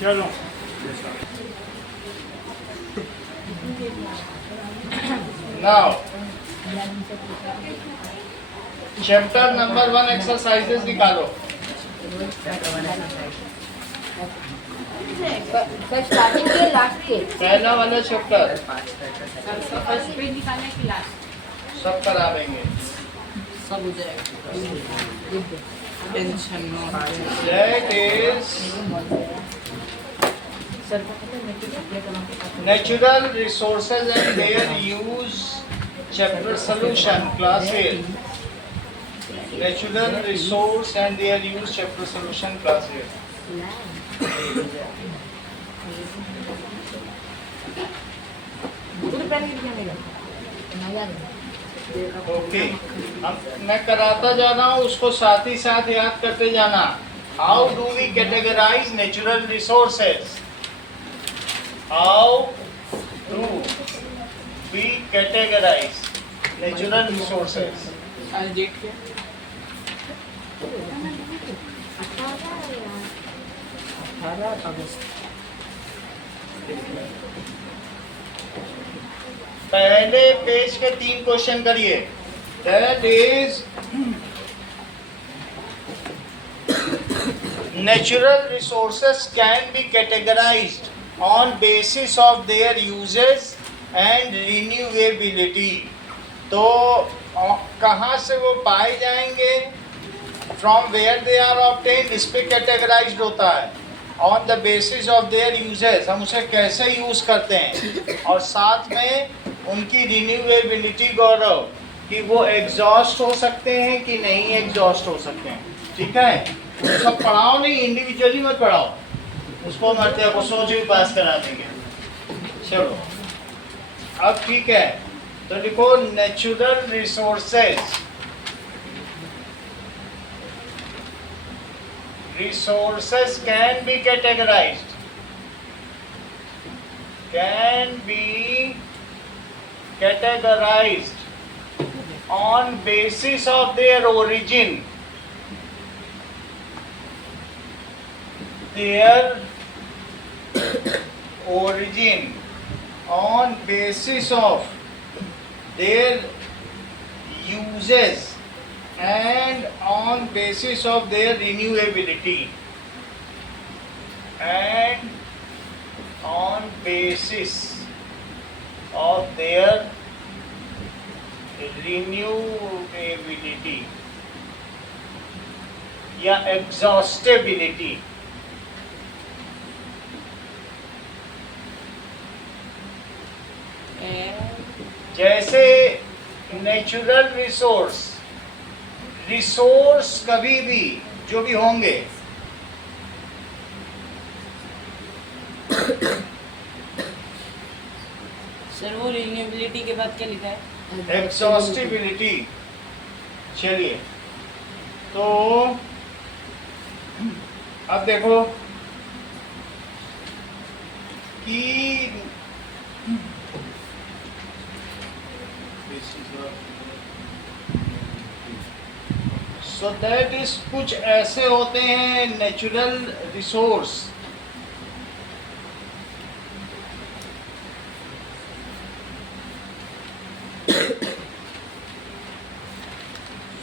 चलो now chapter number 1 exercises निकालो। Starting के लास्ट के पहला वाला चैप्टर फर्स्ट पेज निकालने के लास्ट सब करा देंगे। सब हो जाएगा, tension no. That is natural resources and their use, chapter solution, class 8. Natural resource and their use, chapter solution, class 8. Okay, मैं कराता जा रहा हूँ, उसको साथ ही साथ याद करते जाना। How do we categorize natural resources? How do we categorize natural resources? आज डेट क्या? 18 अगस्त। पहले पेज के 3 क्वेश्चन करिए। That is natural resources can be categorized on basis of their uses and renewability. तो कहाँ से वो पाए जाएंगे? From where they are obtained, इस पे categorized होता है। On the basis of their uses, हम उसे कैसे यूज करते हैं, और साथ में उनकी रिन्यूएबिलिटी, गौरव, कि वो एग्जॉस्ट हो सकते हैं कि नहीं एग्जॉस्ट हो सकते हैं। ठीक है, सब पढ़ाओ नहीं, इंडिविजुअली मत पढ़ाओ, उसको मरते को सोच भी पास करा देंगे। चलो अब ठीक है, तो लिखो natural resources. Resources can be categorized, on basis of their origin, on basis of their uses and on basis of their renewability, and on basis of their renewability या exhaustibility। जैसे नेचुरल रिसोर्स कभी भी जो भी होंगे, sir वो renewability के बाद क्या लिखा है? एक्सॉस्टिबिलिटी। चलिए, तो अब देखो कि सो दैट इज, कुछ ऐसे होते हैं natural resource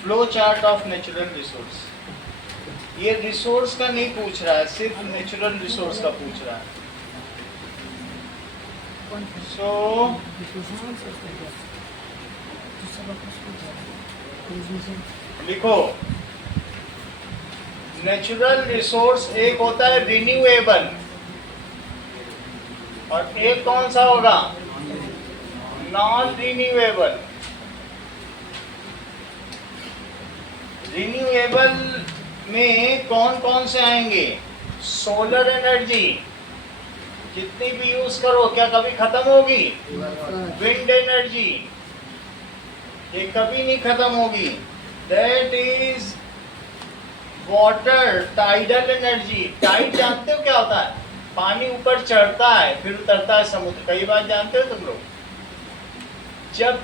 flow chart of natural resource. ये रिसोर्स का नहीं पूछ रहा है, सिर्फ नेचुरल रिसोर्स का पूछ रहा है। सो लिखो, नेचुरल रिसोर्स एक होता है रिन्यूएबल, और एक कौन सा होगा? Non renewable. रिन्यूएबल में कौन कौन से आएंगे? सोलर एनर्जी, जितनी भी यूज करो क्या कभी खत्म होगी? विंड एनर्जी, ये कभी नहीं खत्म होगी। That is water, tidal energy. Tide जानते हो क्या होता है? पानी ऊपर चढ़ता है फिर उतरता है समुद्र, कई बार जानते हो तुम लोग। जब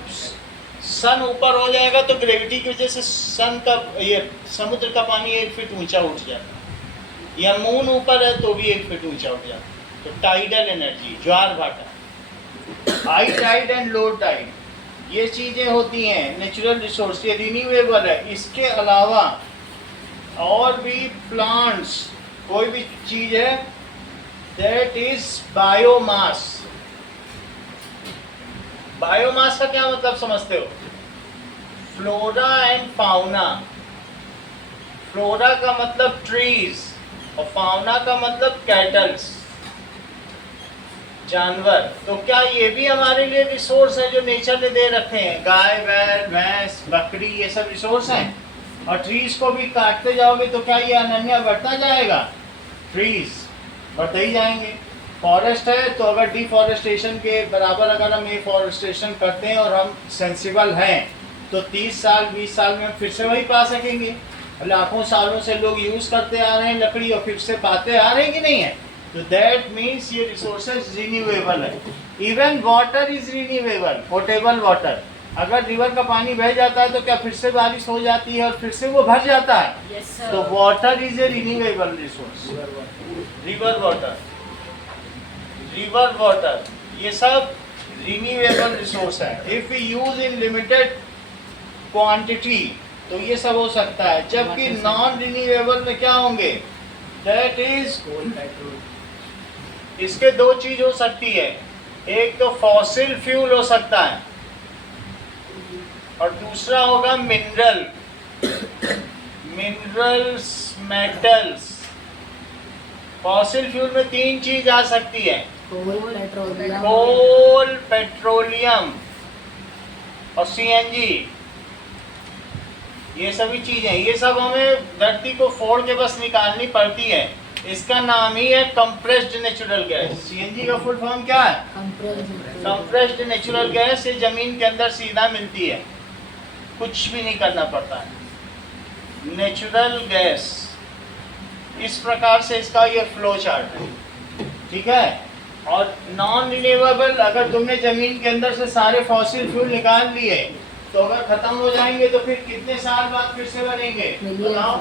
सन ऊपर हो जाएगा तो ग्रेविटी की वजह से सन का, ये समुद्र का पानी 1 फीट ऊंचा उठ जाता है। या मून ऊपर है तो भी 1 फीट ऊंचा हो जाता है। तो टाइडल एनर्जी, ज्वार भाटा, high tide and low tide, ये चीज़ें होती हैं नेचुरल रिसोर्स, ये रिन्यूएबल है। इसके अलावा और भी प्लांट्स, कोई भी चीज़ है दैट इज बायोमास। बायोमास का क्या मतलब समझते हो? Flora and fauna. फ्लोरा का मतलब ट्रीज और फाउना का मतलब कैटल्स, जानवर। तो क्या ये भी हमारे लिए रिसोर्स है जो नेचर ने दे रखे हैं? गाय, बैल, भैंस, बकरी, ये सब रिसोर्स हैं। और ट्रीज को भी काटते जाओगे तो क्या ये अनन्या बढ़ता जाएगा? ट्रीज बढ़ते ही जाएंगे। फॉरेस्ट है तो अगर डिफॉरेस्टेशन के बराबर अगर हम एफॉरेस्टेशन करते हैं और हम सेंसिबल हैं तो 30 साल 20 साल में फिर से वही पा सकेंगे। लाखों सालों से लोग यूज़ करते आ रहे हैं लकड़ी और फिर से पाते आ रहे हैं कि नहीं है? तो दैट मीन्स ये रिसोर्सेज रिन्यूएबल है। Even water is renewable, portable water. अगर रिवर का पानी बह जाता है तो क्या फिर से बारिश हो जाती है और फिर से वो भर जाता है? Yes, sir. तो water is a renewable resource. River water, river water, ये सब रिन्यूएबल रिसोर्स है। If we use in limited quantity तो ये सब हो सकता है। जबकि नॉन रिन्यूएबल में क्या होंगे? दैट इज, इसके दो चीज हो सकती है, एक तो फॉसिल फ्यूल हो सकता है और दूसरा होगा mineral, minerals, metals. Fossil fuel में 3 चीज आ सकती है, कोल, पेट्रोलियम और सीएनजी। ये सभी चीजें, ये सब हमें धरती को फोड़ के बस निकालनी पड़ती है। इसका नाम ही है कंप्रेस्ड नेचुरल गैस। सीएनजी का फुल फॉर्म क्या है? Compressed natural gas. ये जमीन के अंदर सीधा मिलती है, कुछ भी नहीं करना पड़ता है। नेचुरल गैस, इस प्रकार से इसका ये फ्लो चार्ट है, ठीक है। और नॉन रिन्यूएबल, अगर तुमने जमीन के अंदर से सारे फॉसिल फ्यूल निकाल लिए तो अगर खत्म हो जाएंगे तो फिर कितने साल बाद फिर से बनेंगे? बताओ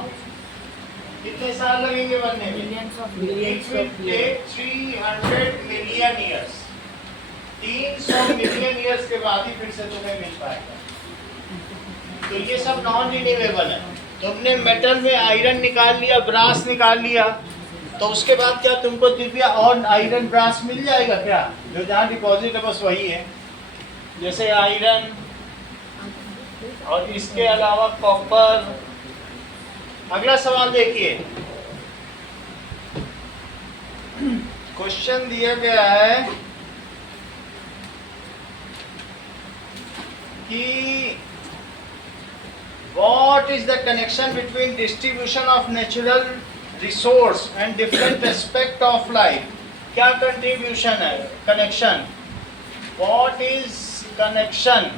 कितने साल लगेंगे बनने में? Millions of It will take 300 million years। 300 million years के बाद ही फिर से तुम्हें मिल पाएगा। तो ये सब नॉन रिन्यूएबल है। तुमने मेटल में आयरन निकाल लिया, ब्रास निकाल लिया, तो उसके बाद क्या तुमको दिव्या और आयरन ब्रास मिल जाएगा क्या? जो जहाँ डिपॉजिट है बस वही है। जैसे आयरन और इसके अलावा कॉपर। अगला सवाल देखिए, क्वेश्चन दिया गया है कि what is the connection between distribution of natural resource and different aspect of life? क्या कंट्रीब्यूशन है, connection? What is connection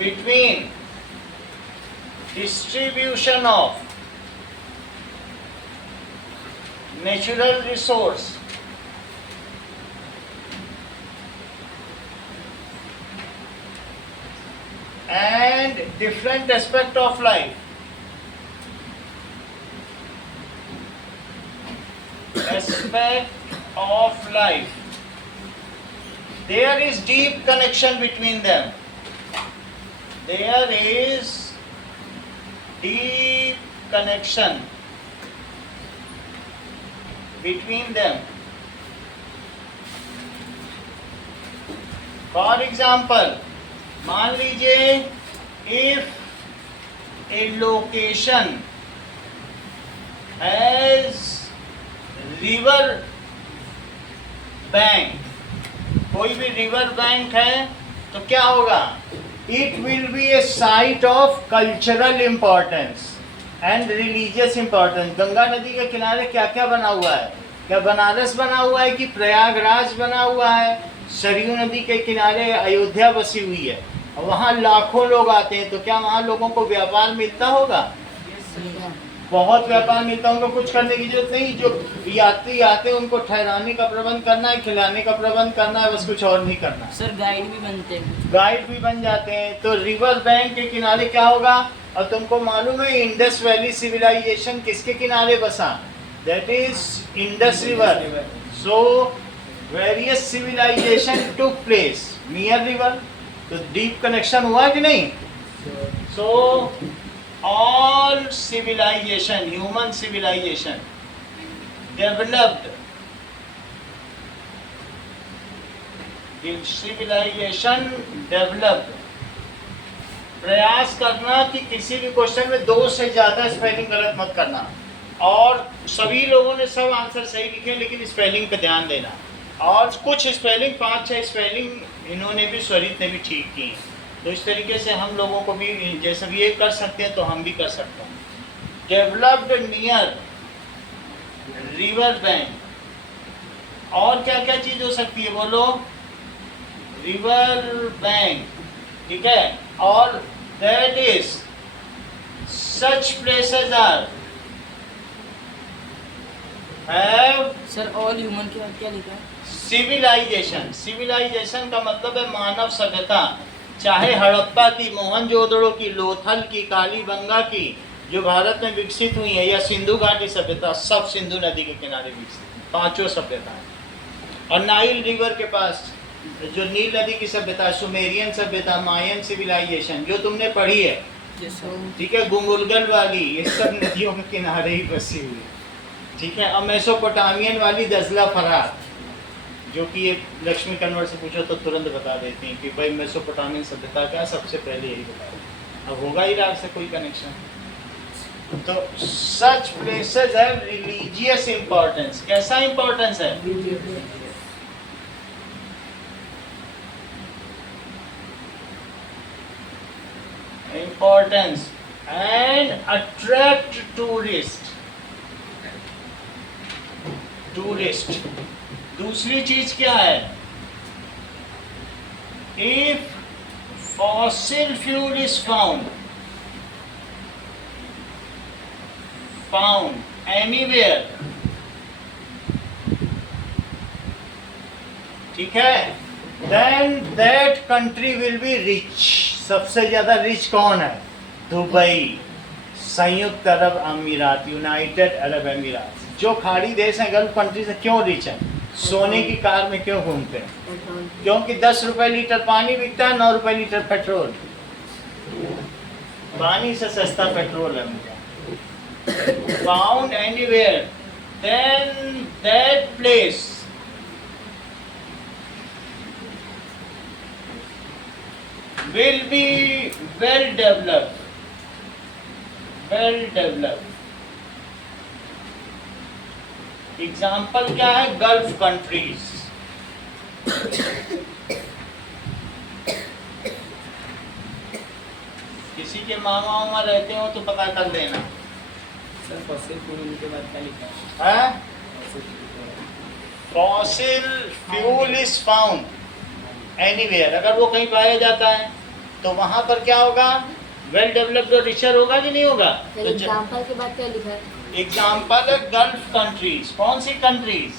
between distribution of natural resource and different aspect of life? Aspect of life. There is deep connection between them. There is deep connection between them. For example, मान लीजिए if a location has river bank, कोई भी river bank है तो क्या होगा? It will be a site of cultural importance and religious importance. Ganga नदी के किनारे क्या क्या बना हुआ है? क्या बनारस बना हुआ है कि प्रयागराज बना हुआ है? सरयू नदी के किनारे अयोध्या बसी हुई है और वहाँ लाखों लोग आते हैं, तो क्या वहाँ लोगों को व्यापार मिलता होगा? बहुत व्यापार मिलता है, उनको कुछ करने की जरूरत नहीं। जो यात्री आते हैं उनको ठहराने का प्रबंध करना है, खिलाने का प्रबंध करना है, बस कुछ और नहीं करना। सर गाइड भी बनते हैं, गाइड भी बन जाते हैं। तो रिवर बैंक के किनारे क्या होगा? और तुमको मालूम है इंडस वैली सिविलाइजेशन किसके किनारे बसा? That is Indus river. So various civilization took place near river. तो डीप कनेक्शन हुआ कि नहीं? सो all civilization, human civilization developed, civilization developed. प्रयास करना कि किसी भी क्वेश्चन में 2 से ज़्यादा स्पेलिंग गलत मत करना. और सभी लोगों ने सब आंसर सही लिखे, लेकिन स्पेलिंग पे ध्यान देना. और कुछ स्पेलिंग 5-6 स्पेलिंग इन्होंने भी, स्वरित ने भी ठीक की. तो इस तरीके से हम लोगों को भी जैसे भी ये कर सकते हैं तो हम भी कर सकते हैं. Developed near river bank. और क्या क्या चीज़ हो सकती है बोलो? रिवर बैंक, ठीक है. और that is such places are have. Sir all human के बाद क्या लिखा है? सिविलाइजेशन. सिविलाइजेशन का मतलब है मानव सभ्यता. चाहे हड़प्पा की, मोहनजोदड़ो की, लोथल की, कालीबंगा की, जो भारत में विकसित हुई है, या सिंधु घाटी सभ्यता, सब सिंधु नदी के किनारे विकसित, 5 सभ्यताएं. और नाइल रिवर के पास जो नील नदी की सभ्यता, सुमेरियन सभ्यता, मायन सिविलाइजेशन जो तुमने पढ़ी है, ठीक है, गुंगुलगल वाली, ये सब नदियों के किनारे ही बसी हुई, ठीक है. और मेसोपोटामियन वाली दजला फरात, जो कि ये लक्ष्मी कन्वर से पूछो तो तुरंत बता देती हैं कि भाई मेसोपोटामियन सभ्यता का सबसे पहले यही बताया. अब होगा इराक से कोई कनेक्शन. तो such places have religious importance. कैसा इंपॉर्टेंस है? Importance and attract tourist. दूसरी चीज क्या है? If fossil fuel is found anywhere, ठीक है, then that country will be rich. सबसे ज्यादा रिच कौन है? दुबई, संयुक्त अरब अमीरात, यूनाइटेड अरब अमीरात. जो खाड़ी देश हैं, गल्फ कंट्री से क्यों रिच है? सोने की कार में क्यों घूमते हैं? क्योंकि 10 रुपए लीटर पानी बिकता है, 9 रुपए लीटर पेट्रोल. पानी से सस्ता पेट्रोल है. Found anywhere, then that place will be well developed. Example क्या है? Gulf countries. किसी के मामा वामा रहते हो तो पता कर लेना. सर फॉसिल फ्यूल के बाद क्या लिखा है? Fossil fuel is found anywhere. अगर वो कहीं पाया जाता है तो वहां पर क्या होगा? वेल डेवलप्ड और रिचर होगा कि नहीं होगा? तो एग्जाम्पल के बाद क्या लिखा है? एग्जाम्पल है गल्फ कंट्रीज. कौन सी कंट्रीज?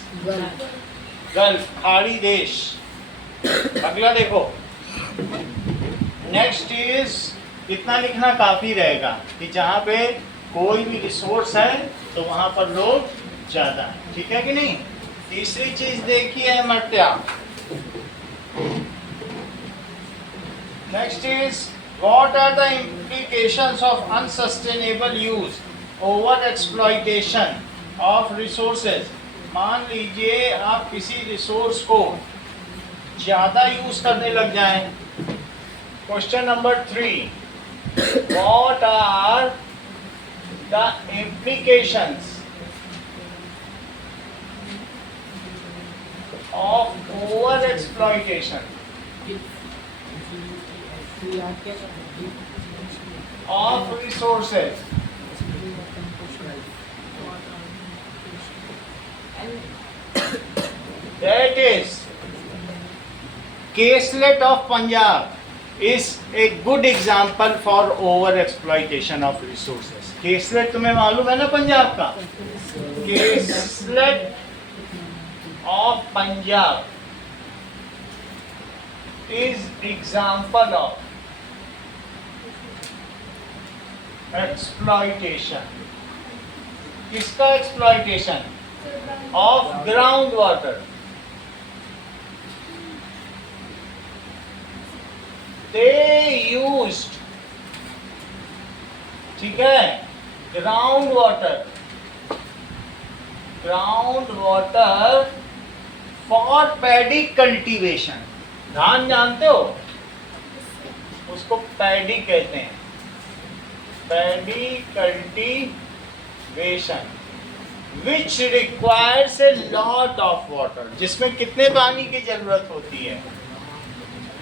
गल्फ, खाड़ी देश. अगला देखो, नेक्स्ट इज, इतना लिखना काफी रहेगा कि जहाँ पे कोई भी रिसोर्स है तो वहां पर लोग ज्यादा है, ठीक है कि नहीं. तीसरी चीज देखिए है मर्त्या. Next is, what are the implications of unsustainable use, over exploitation of resources? मान लीजिए आप किसी रिसोर्स को ज़्यादा यूज करने लग जाएं. Question number 3, what are the implications of over exploitation of resources? That is, Caselet of Punjab is a good example for over exploitation of resources. Caselet तुम्हें मालूम है ना पंजाब का? Caselet of Punjab is example of exploitation, किसका exploitation? Of ground water. They used, ठीक है, ground water for paddy cultivation. धान जानते हो, उसको पैडी कहते हैं, paddy cultivation, which requires a lot of water, जिसमें कितने पानी की जरूरत होती है?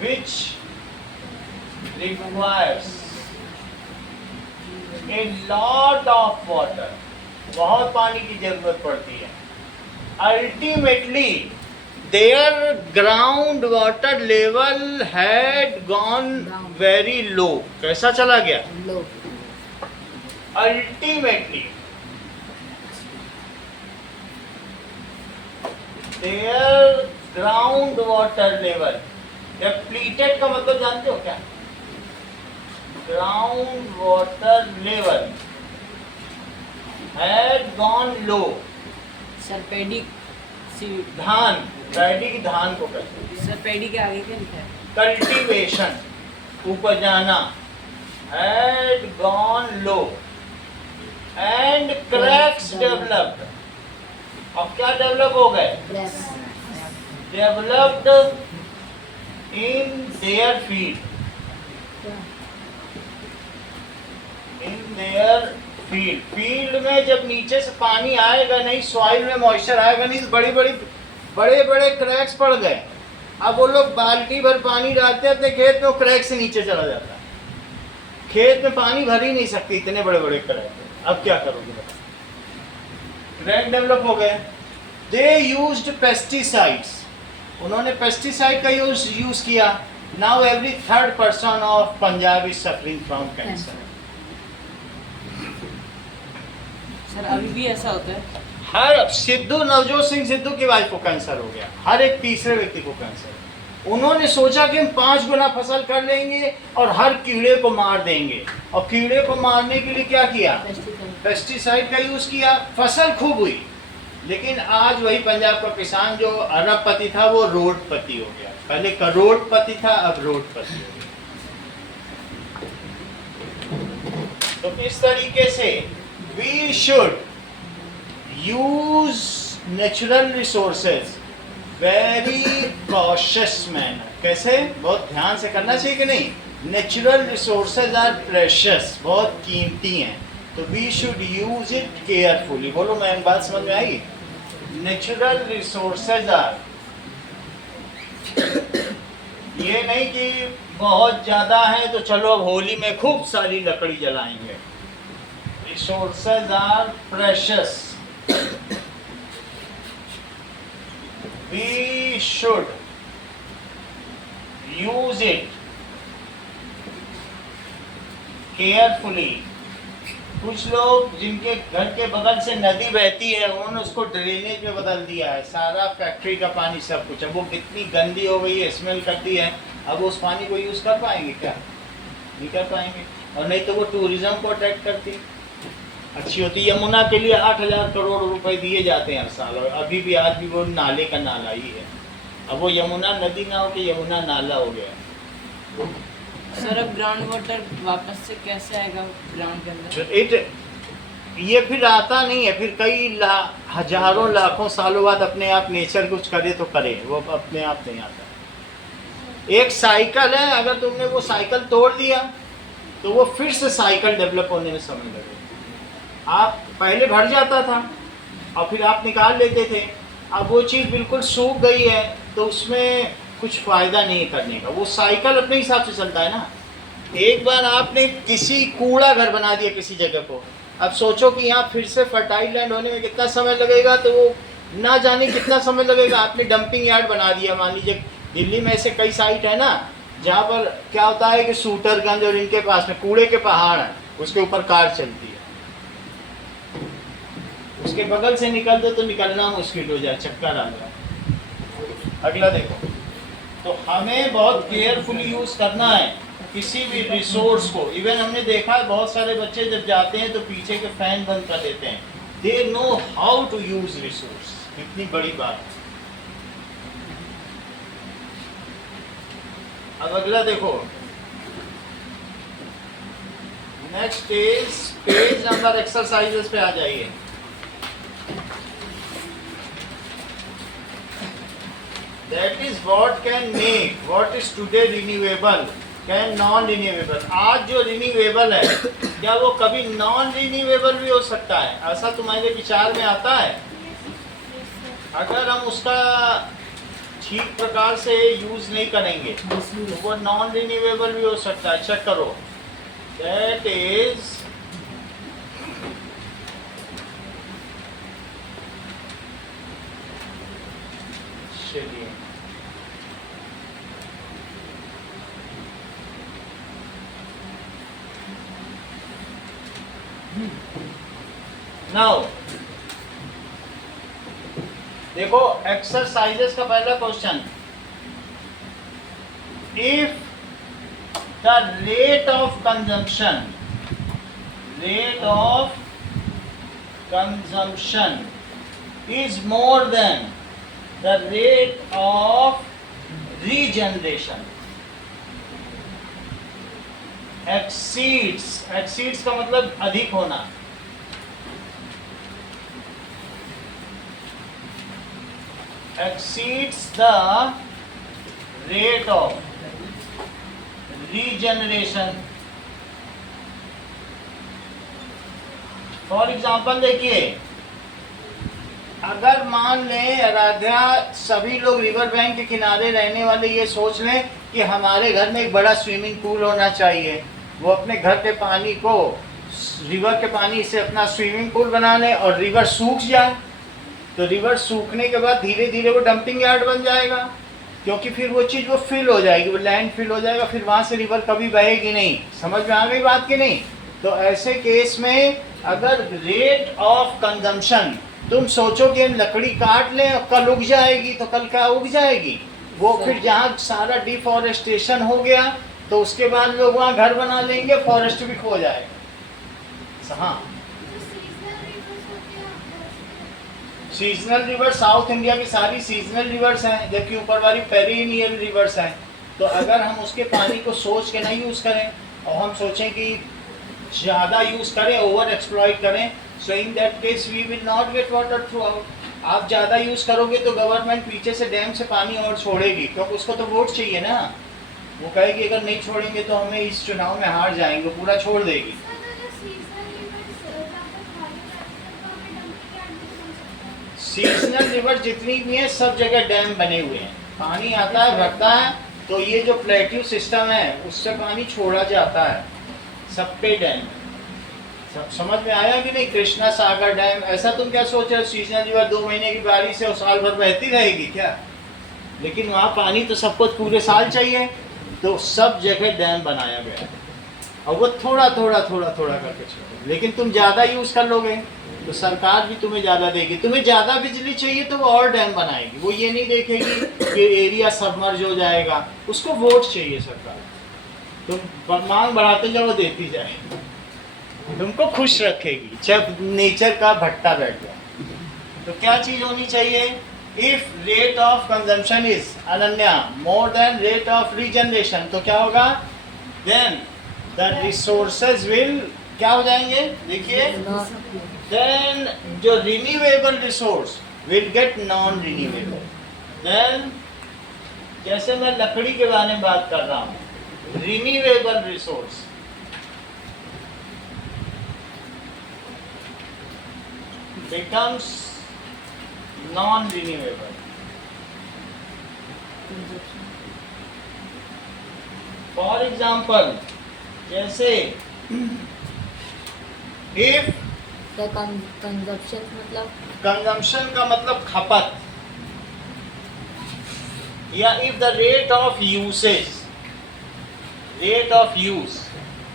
Which requires a lot of water, बहुत पानी की जरूरत पड़ती है। Ultimately their ground water level had gone very low. कैसा चला गया? Low. Ultimately their ground water level, depleted का मतलब जानते हो क्या? Ground water level had gone low. Sir paddy धान, पैडी की धान को कहते हैं। सर पैडी के आगे क्या लिखा है? कल्टीवेशन, उपजाना, had gone low and cracks developed. अब क्या डेवलप हो गए? प्रेस। Developed in their field, in their field. Field में जब नीचे से पानी आएगा नहीं, सॉइल में मॉइस्चर आएगा नहीं, तो बड़े बड़े क्रैक्स पड़ गए। अब वो लोग बाल्टी भर पानी डालते हैं अपने खेत में, क्रैक से नीचे चला जाता है। खेत में पानी भर ही नहीं सकते, इतने बड़े बड़े क्रैक। अब क्या करोगे? क्रैक डेवलप हो गए। दे यूज्ड पेस्टिसाइड्स, उन्होंने पेस्टिसाइड का यूज किया। Now every third person of Punjab is suffering from cancer. Sir अभी भी ऐसा होता है? हर सिद्धू, नवजोत सिंह सिद्धू की वाइफ को कैंसर हो गया, हर एक तीसरे व्यक्ति को कैंसर। उन्होंने सोचा कि हम 5 गुना फसल कर लेंगे और हर कीड़े को मार देंगे, और कीड़े को मारने के लिए क्या किया? पेस्टिसाइड का यूज किया। फसल खूब हुई, लेकिन आज वही पंजाब का किसान जो अरबपति था वो रोडपति हो गया। पहले करोड़पति था, अब रोडपति हो गया। तो इस तरीके से we should use natural resources very cautious manner। कैसे? बहुत ध्यान से करना चाहिए कि नहीं? Natural resources are precious, बहुत कीमती हैं, तो we should use it carefully। बोलो, मैं बात समझ में आई? Natural resources are, ये नहीं कि बहुत ज़्यादा है तो चलो अब होली में खूब सारी लकड़ी जलाएंगे। Resources are precious. We should use it carefully। कुछ लोग जिनके घर के बगल से नदी बहती है, उन्होंने उसको ड्रेनेज में बदल दिया है, सारा फैक्ट्री का पानी सब कुछ। अब वो कितनी गंदी हो गई है, स्मेल करती है। अब उस पानी को यूज़ कर पाएंगे क्या? नहीं कर पाएंगे। और नहीं तो वो टूरिज्म को अट्रैक्ट करती है, अच्छी होती। यमुना के लिए 8,000 करोड़ रुपए दिए जाते हैं हर साल, और अभी भी आज भी वो नाले का नाला ही है। अब वो यमुना नदी ना हो कि यमुना नाला हो गया। सर अब ग्राउंड वाटर वापस से कैसे आएगा ग्राउंड के अंदर? ये फिर आता नहीं है, फिर कई हजारों लाखों सालों बाद अपने आप नेचर कुछ करे तो करे, वो अपने आप नहीं आता। एक साइकिल है, अगर तुमने वो साइकिल तोड़ दिया तो वो फिर से साइकिल डेवलप होने में समय लगेगा। आप पहले भर जाता था और फिर आप निकाल लेते थे, अब वो चीज़ बिल्कुल सूख गई है तो उसमें कुछ फ़ायदा नहीं करने का। वो साइकिल अपने हिसाब से चलता है ना। एक बार आपने किसी कूड़ा घर बना दिया किसी जगह को, अब सोचो कि यहाँ फिर से फर्टाइल लैंड होने में कितना समय लगेगा, तो वो ना जाने कितना समय लगेगा। आपने डंपिंग यार्ड बना दिया, मान लीजिए दिल्ली में ऐसे कई साइट है ना जहाँ पर क्या होता है कि शूटरगंज और इनके पास में कूड़े के पहाड़ हैं, उसके ऊपर कार चलती है, उसके बगल से निकल दो तो निकलना मुश्किल हो जाए, चक्कर आ जाए। अगला देखो, तो हमें बहुत केयरफुली यूज़ करना है। किसी भी रिसोर्स को, इवन हमने देखा है बहुत सारे बच्चे जब जाते हैं तो पीछे के फैन बंद कर देते हैं। They know how to use resource, इतनी बड़ी बात। अब अगला देखो, next is page number exercises पे आ जाइए। That is what can make what is today renewable can non-renewable। आज जो रिन्यूएबल है क्या वो कभी नॉन रिन्यूएबल भी हो सकता है? ऐसा तुम्हारे विचार में आता है? अगर हम उसका ठीक प्रकार से यूज नहीं करेंगे तो वो नॉन रिन्यूएबल भी हो सकता है। चेक करो, दैट इज चलिए नाउ देखो एक्सरसाइजेस का पहला question, if the rate of consumption is more than the rate of regeneration, exceeds का मतलब अधिक होना, exceeds the rate of regeneration। For example देखिए, अगर मान लें आराध्या सभी लोग रिवर बैंक के किनारे रहने वाले ये सोच लें कि हमारे घर में एक बड़ा स्विमिंग पूल होना चाहिए, वो अपने घर के पानी को रिवर के पानी से अपना स्विमिंग पूल बना लें और रिवर सूख जाए, तो रिवर सूखने के बाद धीरे धीरे वो डंपिंग यार्ड बन जाएगा, क्योंकि फिर वो चीज़ वो फिल हो जाएगी, वो लैंड फिल हो जाएगा, फिर वहाँ से रिवर कभी बहेगी नहीं। समझ में आ गई बात कि नहीं? तो ऐसे केस में अगर रेट ऑफ कंजम्पशन, तुम सोचो कि हम लकड़ी काट लें और कल उग जाएगी, तो कल क्या उग जाएगी? वो फिर जहाँ सारा डिफॉरेस्टेशन हो गया तो उसके बाद लोग वहाँ घर बना लेंगे, फॉरेस्ट भी खो जाएगा। हाँ, सीजनल रिवर साउथ इंडिया की सारी सीजनल रिवर्स हैं, जबकि ऊपर वाली पेरिनियल रिवर्स हैं। तो अगर हम उसके पानी को सोच के नहीं यूज़ करें और हम सोचें कि ज़्यादा यूज़ करें, ओवर एक्सप्लॉइट करें, so in that case we will not get water throughout. आप ज़्यादा यूज़ करोगे तो गवर्नमेंट पीछे से डैम से पानी और छोड़ेगी, क्योंकि उसको तो वोट चाहिए ना। वो कहेगी अगर नहीं छोड़ेंगे तो हमें इस चुनाव में हार जाएंगे, पूरा छोड़ देगी। सीजनल रिवर जितनी भी हैं सब जगह डैम बने हुए हैं, पानी आता है भरता है, तो ये जो प्लेट्यू सिस्टम है उससे पानी छोड़ा जाता है, सब पे डैम। सब समझ में आया कि नहीं? कृष्णा सागर डैम, ऐसा तुम क्या सोच रहे हो सीजनल रिवर 2 महीने की बारिश है और साल भर बहती रहेगी क्या? लेकिन वहाँ पानी तो सबको पूरे साल चाहिए, तो सब जगह डैम बनाया गया है और वो थोड़ा थोड़ा करके छोड़ो। लेकिन तुम ज़्यादा यूज़ कर लोगे तो सरकार भी तुम्हें ज़्यादा देगी। तुम्हें ज़्यादा बिजली चाहिए तो वो और डैम बनाएगी, वो ये नहीं देखेगी कि एरिया सबमर्ज हो जाएगा, उसको वोट चाहिए सरकार। तुम मांग बढ़ाते जाओ, देती जाए, तुमको खुश रखेगी, जब नेचर का भट्टा बैठ जाए। तो क्या चीज़ होनी चाहिए? If rate of consumption is Ananya more than rate of regeneration, तो क्या होगा? देन द रिसोर्सेज विल क्या हो जाएंगे? देखिए, देन जो renewable resource will get non renewable. Then जैसे मैं लकड़ी के बारे में बात कर रहा हूँ, renewable resource becomes non-renewable। For example, जैसे if कंजप्शन मतलब कंजम्पशन का मतलब खपत, या if the rate of usage, rate of use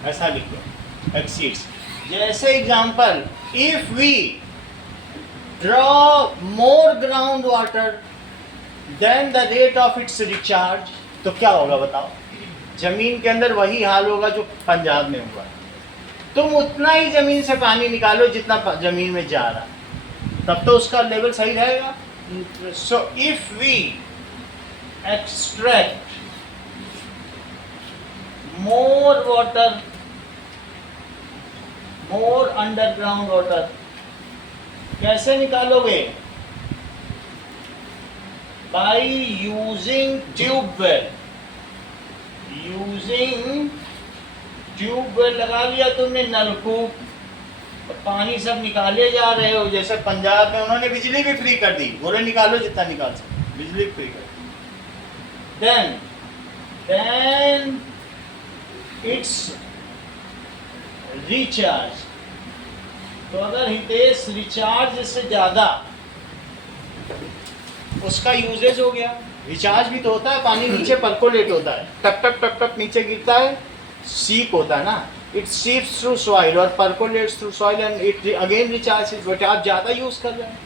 ऐसा लिखो, exceeds। जैसे example, if we draw more groundwater than the rate of its recharge, तो क्या होगा बताओ? जमीन के अंदर वही हाल होगा जो पंजाब में हुआ। तुम उतना ही जमीन से पानी निकालो जितना जमीन में जा रहा, तब तो उसका लेवल सही रहेगा। So if we extract more water, more underground water, कैसे निकालोगे? By using tubewell. Using tubewell लगा लिया तुमने, नलकूप, और पानी सब निकाले जा रहे हो। जैसे पंजाब में उन्होंने बिजली भी फ्री कर दी, बोले निकालो जितना निकाल सकते, बिजली फ्री कर दी। Then it's recharge. तो अगर हितेश रिचार्ज से ज़्यादा उसका यूजेज हो गया, रिचार्ज भी तो होता है, पानी नीचे परकोलेट होता है, टप टप टप टप नीचे गिरता है, सीप होता है ना, इट सीप्स थ्रू सॉइल और percolates through soil and it again recharge. But आप ज़्यादा यूज़ कर रहे हैं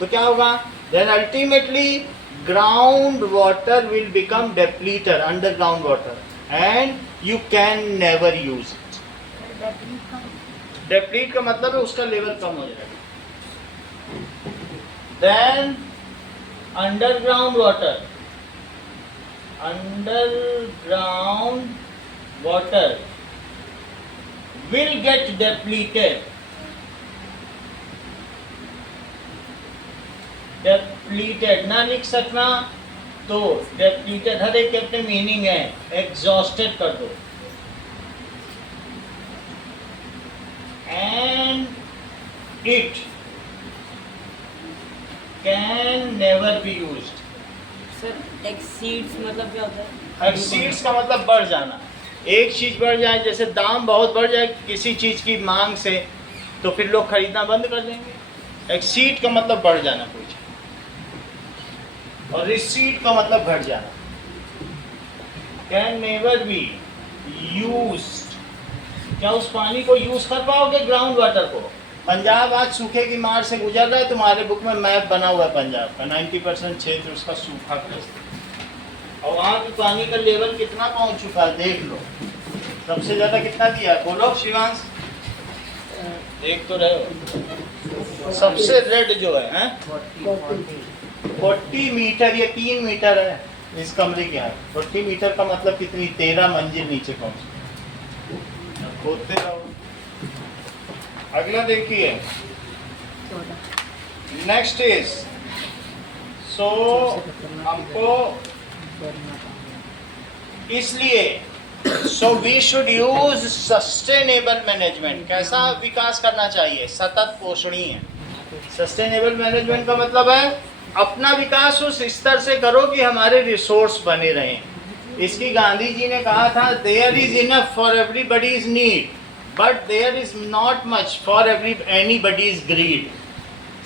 तो क्या होगा? Then ultimately ground water will become depleter, underground water, and you can never use it. Deplete का मतलब है उसका लेवल कम हो जाएगा। Then underground water, underground water will get depleted. Depleted ना लिख सकना तो depleted हर एक के अपने मीनिंग है। एग्जॉस्टेड कर दो। And it can never be used. Sir exceeds मतलब क्या होता है? एक्सीड्स का मतलब बढ़ जाना। एक चीज़ बढ़ जाए, जैसे दाम बहुत बढ़ जाए किसी चीज़ की मांग से, तो फिर लोग खरीदना बंद कर देंगे। एक्सीड का मतलब बढ़ जाना कोई चीज़, और रिसीड का मतलब घट जाना। Can never be used. क्या उस पानी को यूज़ कर पाओगे? ग्राउंड वाटर को। पंजाब आज सूखे की मार से गुजर रहा है, तुम्हारे बुक में मैप बना हुआ है पंजाब का, 90% क्षेत्र उसका सूखा ग्रस्त, और वहाँ की पानी का लेवल कितना पहुँच चुका है देख लो। सबसे ज़्यादा कितना दिया है? बोलो शिवांश, देख तो रहे हो। सबसे रेड जो है 40 मीटर, ये 3 मीटर है इस कमरे की हाइट। 40 मीटर का मतलब कितनी? 13 मंजिल नीचे पहुँच। खोदते रहो। अगला देखिए, नेक्स्ट इज, सो हमको इसलिए so we should use sustainable management. कैसा विकास करना चाहिए? सतत पोषणीय। सस्टेनेबल मैनेजमेंट का मतलब है अपना विकास उस स्तर से करो कि हमारे रिसोर्स बने रहें। इसकी गांधी जी ने कहा था, there is enough for everybody's need but there is not much for anybody's greed.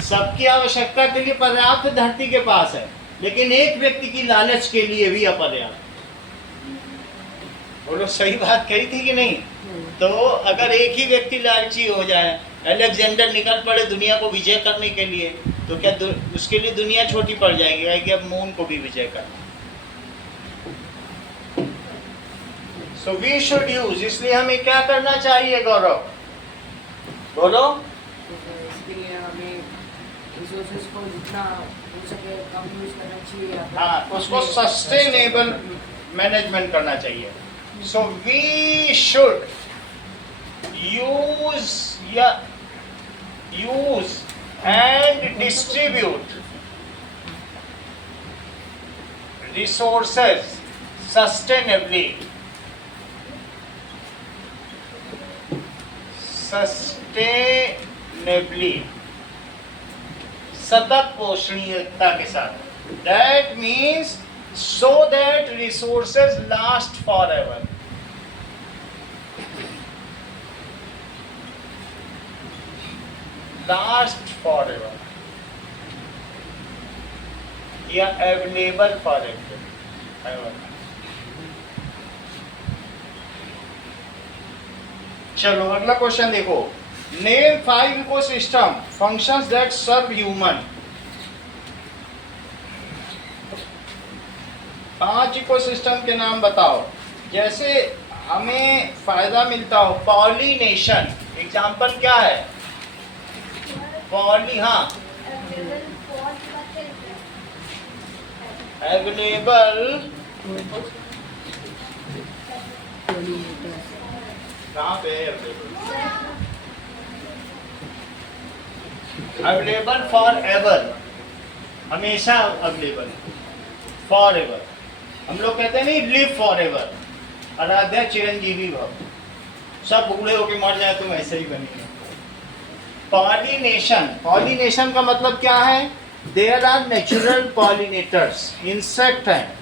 सबकी आवश्यकता के लिए पर्याप्त धरती के पास है, लेकिन एक व्यक्ति की लालच के लिए भी अपर्याप्त। बोलो सही बात कही थी कि नहीं? तो अगर एक ही व्यक्ति लालची हो जाए, अलेक्जेंडर निकल पड़े दुनिया को विजय करने के लिए, तो क्या उसके लिए दुनिया छोटी पड़ जाएगी कि अब मून को भी विजय करना। सो वी शुड यूज, इसलिए हमें क्या करना चाहिए गौरव? बोलो। इसके लिए हमें रिसोर्सेज को जितना हो सके कम यूज करना चाहिए। हाँ, उसको सस्टेनेबल मैनेजमेंट करना चाहिए। So we should use and distribute resources sustainably. सतत पोषणीयता के साथ. That means so that resources last forever. Last forever. या available forever. चलो अगला क्वेश्चन देखो. Name 5 ecosystem functions that serve human. 5 ecosystem के नाम बताओ. जैसे हमें फायदा मिलता हो, पॉलिनेशन एग्जाम्पल क्या है? पॉली, हाँ, अवेलेबल कहाँ पे है? अवेलेबल फॉर एवर, हमेशा अवेलेबल, फॉर एवर। हम लोग कहते हैं नहीं, लिव फॉर एवर, आराध्या चिरंजीवी भव, सब बूढ़े होके मर जाए तुम ऐसे ही बनेंगे। पॉलिनेशन, पॉलिनेशन का मतलब क्या है? There are natural pollinators, insect हैं,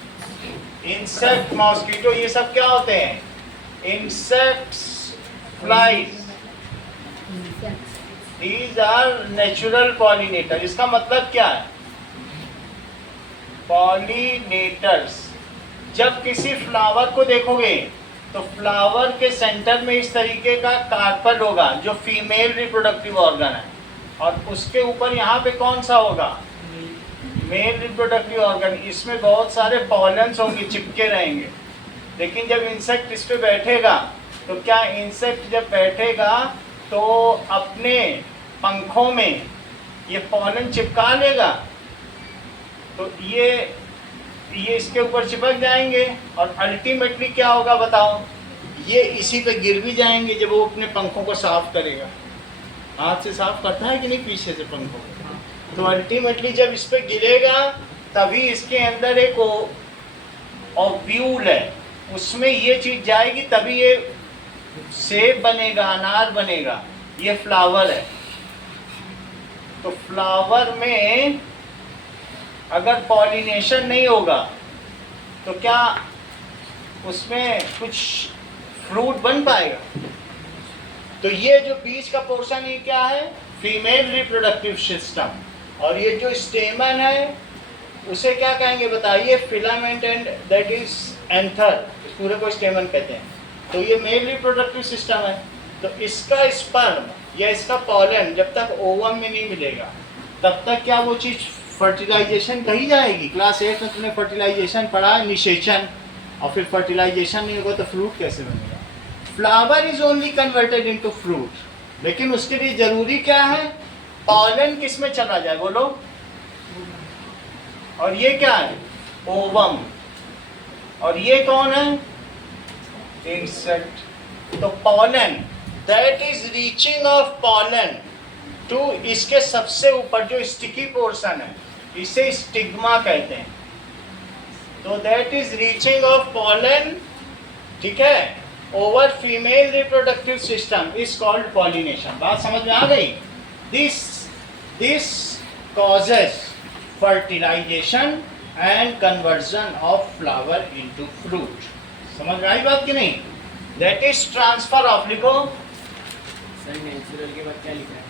इंसेक्ट, मॉस्किटो, ये सब क्या होते हैं? Insects, flies, these are natural pollinator। इसका मतलब क्या है? pollinators, जब किसी फ्लावर को देखोगे तो फ्लावर के सेंटर में इस तरीके का कार्पेट होगा जो फीमेल रिप्रोडक्टिव ऑर्गन है, और उसके ऊपर यहाँ पे कौन सा होगा? Male reproductive organ. इसमें बहुत सारे पॉलन्स होंगे, चिपके रहेंगे। लेकिन जब इंसेक्ट इस पे बैठेगा तो क्या इंसेक्ट जब बैठेगा तो अपने पंखों में ये पॉलन चिपका लेगा, तो ये इसके ऊपर चिपक जाएंगे, और अल्टीमेटली क्या होगा बताओ? ये इसी पे गिर भी जाएंगे जब वो अपने पंखों को साफ करेगा। हाथ से साफ करता है कि नहीं पीछे से पंखों को? तो अल्टीमेटली जब इस पे गिरेगा तभी इसके अंदर एक ओव्यूल है, उसमें ये चीज़ जाएगी, तभी ये सेब बनेगा, अनार बनेगा। ये फ्लावर है, तो फ्लावर में अगर पॉलिनेशन नहीं होगा तो क्या उसमें कुछ फ्रूट बन पाएगा? तो ये जो बीच का पोर्शन है क्या है? Female reproductive system. और ये जो स्टेमन है उसे क्या कहेंगे बताइए? Filament and that is anther, पूरे को स्टेमन कहते हैं। तो ये मेल रिप्रोडक्टिव सिस्टम है। तो इसका स्पर्म या इसका पॉलन जब तक ओवम में नहीं मिलेगा तब तक क्या वो चीज़ फर्टिलाइजेशन कही जाएगी? क्लास 8 में तुमने फर्टिलाइजेशन पढ़ा, निषेचन, और फिर फर्टिलाइजेशन नहीं होगा तो फ्रूट कैसे बनेगा? Flower is only converted into fruit, लेकिन उसके लिए जरूरी क्या है? पॉलन किस में चला जाए बोलो? और ये क्या है? ओवम। और ये कौन है? इंसेक्ट। तो pollen, that is reaching of pollen to, इसके सबसे ऊपर जो स्टिकी पोर्शन है इसे स्टिग्मा कहते हैं। तो that is reaching of pollen, ठीक है, over female reproductive system is called pollination. बात समझ में आ गई? This causes fertilization and conversion of flower into fruit. समझ में आई बात कि नहीं? दैट इज ट्रांसफर ऑफ, लिखो सर नेचुरल के बाद क्या लिखा है?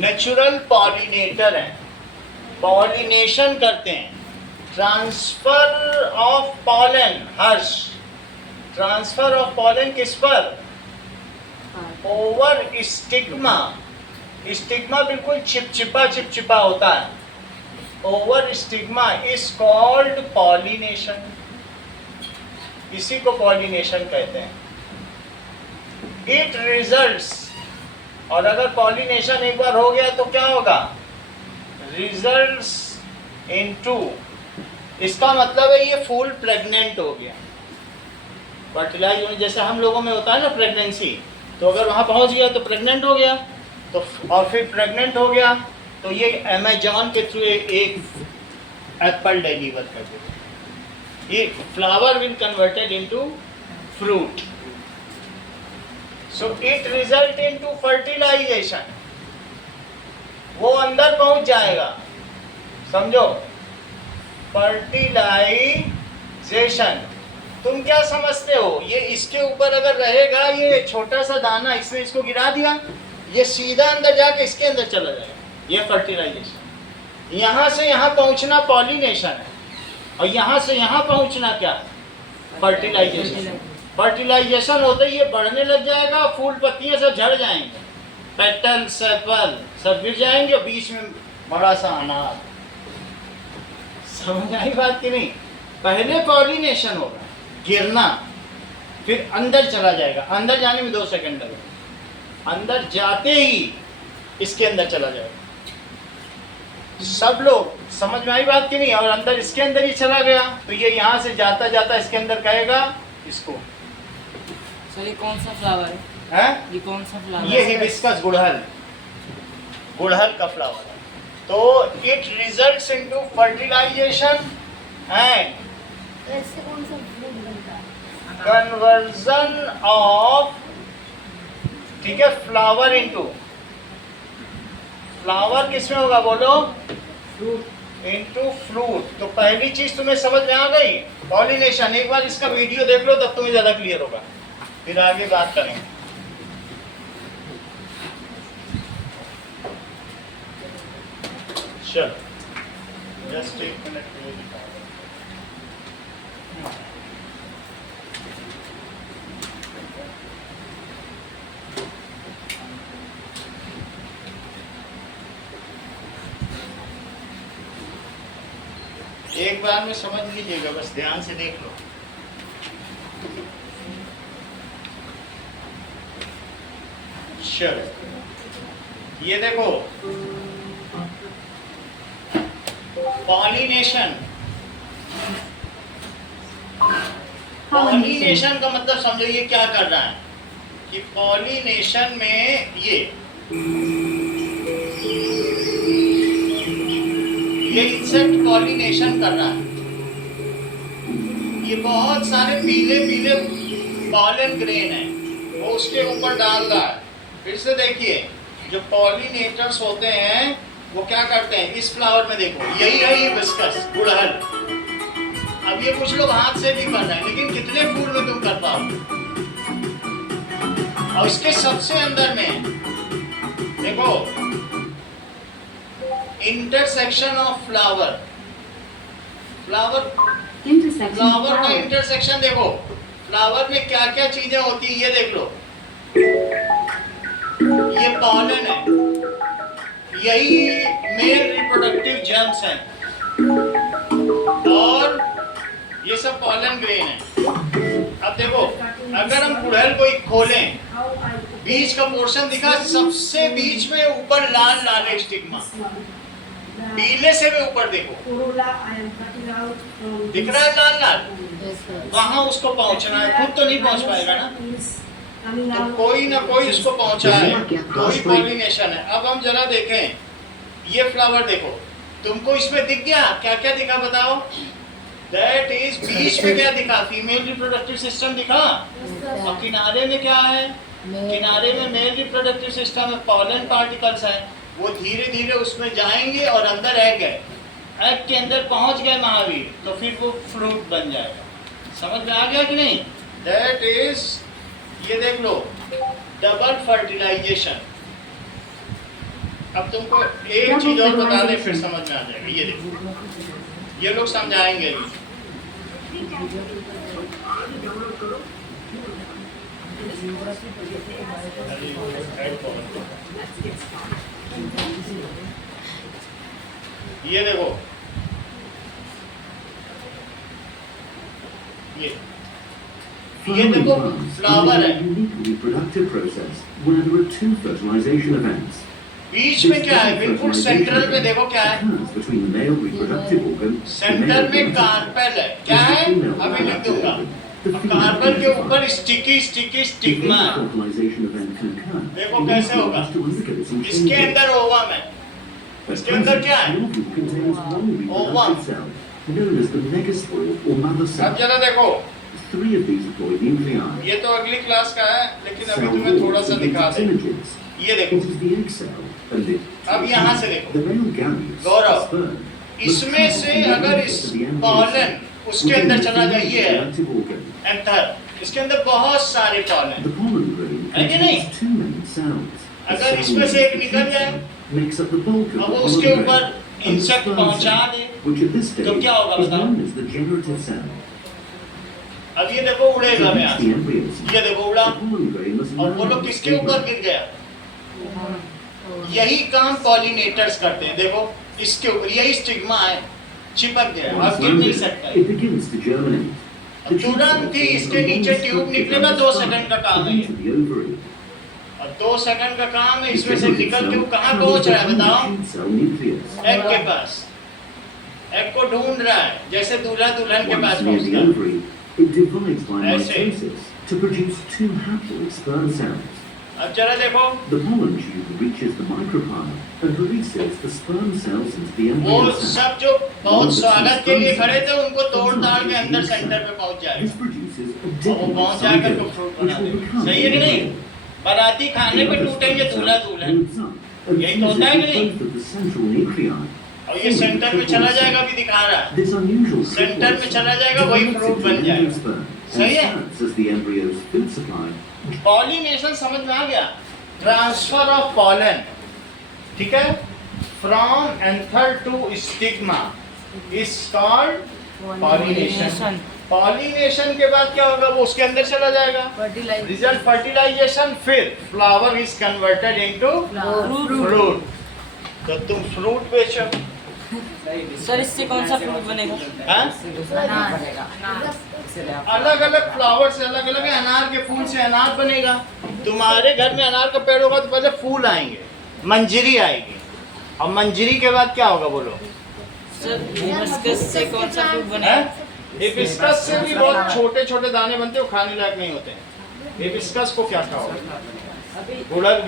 नेचुरल पॉलिनेटर है, पॉलिनेशन करते हैं। Transfer of pollen, Harsh, transfer of pollen किस पर? Over stigma. स्टिग्मा बिल्कुल चिपचिपा होता है। Over stigma is called pollination. इसी को पॉलिनेशन कहते हैं। इट रिजल्ट्स, और अगर पॉलिनेशन एक बार हो गया तो क्या होगा? रिजल्ट्स इनटू, इसका मतलब है ये फूल प्रेग्नेंट हो गया। फर्टिलाइज होने जैसे हम लोगों में होता है ना प्रेगनेंसी, तो अगर वहाँ पहुँच गया तो प्रेग्नेंट हो गया, तो और फिर प्रेग्नेंट हो गया तो ये अमेजॉन के थ्रू एक एप्पल डिलीवर कर देगा। ये flower will converted into fruit. So it result into fertilization. वो अंदर पहुंच जाएगा, समझो, फर्टिलाइजेशन। तुम क्या समझते हो? ये इसके ऊपर अगर रहेगा, ये छोटा सा दाना, इसने इसको गिरा दिया, ये सीधा अंदर जाके इसके अंदर चला जाएगा, ये फर्टिलाइजेशन। यहाँ से यहाँ पहुँचना पॉलिनेशन है, और यहाँ से यहाँ पहुँचना क्या? फर्टिलाइजेशन। फर्टिलाइजेशन होते ही ये बढ़ने लग जाएगा, फूल पत्तियाँ सब झड़ जाएंगे, पेटल सेपल सब गिर जाएंगे, बीच में बड़ा सा अनार। समझ आई बात कि नहीं? पहले पॉलिनेशन होगा, गिरना, फिर अंदर चला जाएगा, अंदर जाने में 2 सेकंड लगेगा, अंदर जाते ही इसके अंदर चला जाएगा। सब लोग समझ में आई बात की नहीं? और अंदर इसके अंदर ही चला गया तो ये यहाँ से जाता जाता इसके अंदर कहेगा इसको, सर ये कौन सा फ्लावर है? है ये कौन सा फ्लावर ये है? हिबिस्कस, गुड़हल का फ्लावर है। तो it results into fertilization and ऐसे कौन सा फ्रूट बनता है? कन्वर्जन ऑफ, ठीक है, फ्लावर इनटू, फ्लावर किसमें होगा बोलो? Into fruit. तो पहली चीज तुम्हें समझ में आ गई, पॉलिनेशन। एक बार इसका वीडियो देख लो तब तुम्हें ज्यादा क्लियर होगा, फिर आगे बात करेंगे। चल जस्ट एक मिनट के लिए दिखा दो। एक बार में समझ लीजिएगा, बस ध्यान से देख लो। चलो ये देखो, पॉलिनेशन, पॉलिनेशन का मतलब समझो ये क्या कर रहा है कि पॉलिनेशन में ये इंसेक्ट पॉलिनेशन कर रहा है। ये बहुत सारे पीले पीले पॉलन ग्रेन है, वो उसके ऊपर डाल रहा है। फिर से देखिए, जो पॉलिनेटर्स होते हैं वो क्या करते हैं, इस फ्लावर में देखो, यही है ये हिबिस्कस, गुड़हल। अब ये कुछ लोग हाथ से भी कर रहे हैं, लेकिन कितने फूल में तुम कर पाओ? और इसके सबसे अंदर में देखो, इंटरसेक्शन ऑफ फ्लावर, फ्लावर का इंटरसेक्शन देखो, फ्लावर में क्या क्या चीजें होती है ये देख लो। ये पॉलन है, यही मेल रिप्रोडक्टिव जर्म्स हैं, और ये सब पॉलन ग्रेन है। अब देखो, अगर हम गुड़हल को खोलें, बीच का पोर्शन दिखा, सबसे बीच में ऊपर लाल लाल एक स्टिग्मा, पीले से भी ऊपर देखो, दिख रहा है लाल लाल, वहां उसको पहुंचना है, खुद तो नहीं पहुंच पाएगा ना, तो कोई ना कोई उसको पहुंचा है, कोई पॉलिनेशन है। अब हम जरा देखें, ये फ्लावर देखो, तुमको इसमें दिख गया, क्या क्या दिखा बताओ? दैट इज, बीच में क्या दिखा? फीमेल रिप्रोडक्टिव सिस्टम दिखा, और किनारे में क्या है? किनारे में मेल रिप्रोडक्टिव सिस्टम है, पॉलन पार्टिकल्स है, वो धीरे धीरे उसमें जाएंगे और अंदर एग है, एग के अंदर पहुंच गए महावीर, तो फिर वो फ्रूट बन जाएगा। समझ में आ गया कि नहीं? दैट इज, ये देख लो, डबल फर्टिलाइजेशन। अब तुमको एक चीज और बता दें, फिर समझ में आ जाएगा। ये देखो, ये लोग समझाएंगे भी। ये देखो, ये देखो फ्लावर है, बीच में क्या है? बिल्कुल सेंट्रल में देखो क्या है, सेंटर में कार्पेल है। क्या है? अभी लिख दूंगा। कार्पेल के ऊपर स्टिकी स्टिकी स्टिग्मा है। देखो कैसे होगा, इसके अंदर ओवम है, इसके अंदर क्या है? ओवम। अब जरा देखो, ये तो अगली क्लास का है, लेकिन अभी तुम्हें थोड़ा सा दिखा दे। ये देखो, अब यहाँ से देखो गौरव, इसमें से अगर इस पॉलन उसके अंदर चला जाए, ये है एंथर, इसके अंदर बहुत सारे पॉलन है कि नहीं? अगर इसमें से एक निकल जाए और वो उसके ऊपर इंसेक्ट पहुंचा दे, तो क्या होगा बताओ? अब ये देखो उड़ेगा, मैं आज ये देखो उड़ा, और वो लोग किसके ऊपर गिर गया? यही काम पॉलिनेटर्स करते हैं। देखो इसके ऊपर यही स्टिग्मा है, चिपक गया, अब गिर नहीं सकता तुरंत ही इसके नीचे ट्यूब निकलेगा, 2 सेकंड का काम है ये। into the ovary. और 2 सेकंड का काम है, इसमें से निकल के वो कहाँ पहुंच रहा है बताओ? Cell nucleus. एग के पास। एग को ढूंढ रहा है, जैसे दूल्हा दुल्हन के पास Once near the पहुंचता है। ovary, it divides by ऐसे। mitosis to produce two haploid sperm cells. अब जरा देखो, The pollen tube reaches the micropyle and releases the sperm cells into the वो embryo cell. सब जो बहुत स्वागत के लिए खड़े थे उनको तोड़ ताड़ के अंदर सेंटर पे पहुंच This जाएगा, produces a और वो definite पहुंच जाकर zygote, को फ्रूट which बना will देगा। become सही है कि नहीं? embryo. बाराती खाने पे टूटेंगे दूल्हा दुल्हन, and यही तो होता है कि नहीं? fuses with both of the central nuclei. और ये सेंटर में चला जाएगा, भी दिखा रहा है, This unusual सेंटर में चला जाएगा, वही develops फ्रूट into बन an जाएगा। endosperm सही है? and serves as the embryo's food supply. Pollination समझ में आ गया? ट्रांसफर ऑफ पॉलन, ठीक है, from anther to stigma is called pollination. Pollination के बाद क्या होगा? वो उसके अंदर चला जाएगा, फर्टिलाइज रिजल्ट फर्टिलाइजेशन, फिर flower is converted into fruit. तो तुम फ्रूट बेचो, सर इससे कौन सा फ्रूट बनेगा? हाँ? इसलिए आप अलग अलग फ्लावर से अलग अलग है। अनार के फूल से अनार बनेगा। तुम्हारे घर में अनार का पेड़ होगा तो पहले फूल आएंगे, मंजरी आएगी, और मंजरी के बाद क्या होगा बोलो? सर हिबिस्कस से कौन सा फ्रूट बनेगा? हिबिस्कस से भी बहुत छोटे छोटे दाने बनते हैं, वो खाने लायक नहीं होते हैं। हिबिस्कस को क्या खाओगे? गुड़हल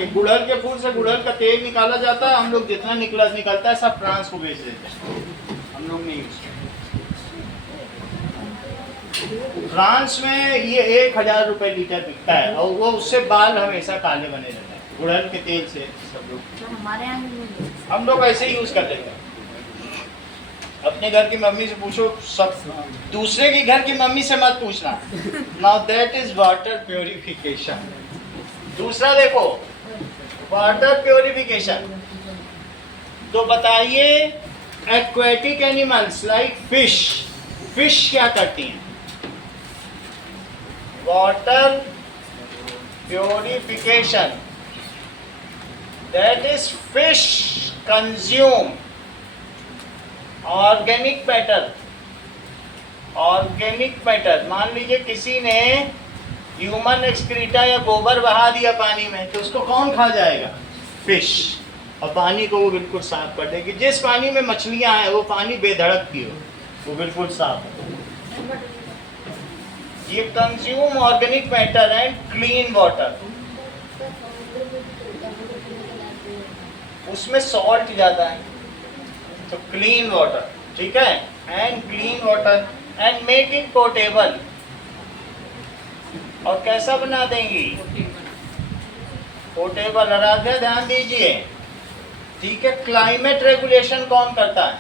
के फूल से गुड़हल का तेल निकाला जाता है। हम लोग जितना निकलता है सब फ्रांस को बेच देते हैं, हम लोग नहीं यूज करते। फ्रांस में ये 1000 रुपए लीटर बिकता है, और वो उससे बाल हमेशा काले बने रहते हैं, गुड़हल के तेल से सब लोग। हमारे यहाँ भी हम लोग ऐसे ही यूज कर लेते हैं। अपने घर की मम्मी से पूछो, सब दूसरे के घर की मम्मी से मत पूछना। Now that is water purification. दूसरा देखो, वाटर प्योरिफिकेशन। तो बताइए, एक्वेटिक एनिमल्स लाइक फिश क्या करती हैं? Water purification, that is fish consume organic matter. मान लीजिए किसी ने ह्यूमन एक्सक्रीटा या गोबर बहा दिया पानी में, तो उसको कौन खा जाएगा? फिश। और पानी को वो बिल्कुल साफ कर देगी। जिस पानी में मछलियां हैं वो पानी बेधड़क की हो, वो बिल्कुल साफ हो। ये consume organic matter and clean water. उसमें सॉल्ट ज़्यादा है, तो क्लीन वाटर, ठीक है, and clean water and make it portable. और कैसा बना देंगी? पोर्टेबल। आराध्या ध्यान दीजिए, ठीक है। क्लाइमेट रेगुलेशन कौन करता है?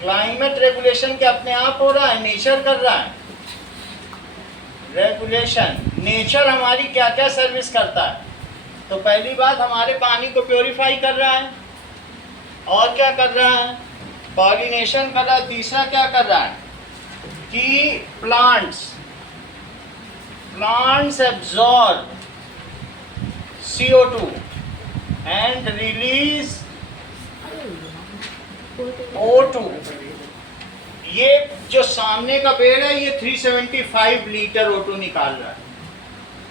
क्लाइमेट रेगुलेशन क्या अपने आप हो रहा है? नेचर कर रहा है रेगुलेशन। नेचर हमारी क्या क्या सर्विस करता है? तो पहली बात, हमारे पानी को प्योरीफाई कर रहा है, और क्या कर रहा है? पॉलिनेशन कर रहा है। तीसरा क्या कर रहा है कि plants absorb CO2 and release O2। ये जो सामने का पेड़ है, ये 375 लीटर O2 निकाल रहा है,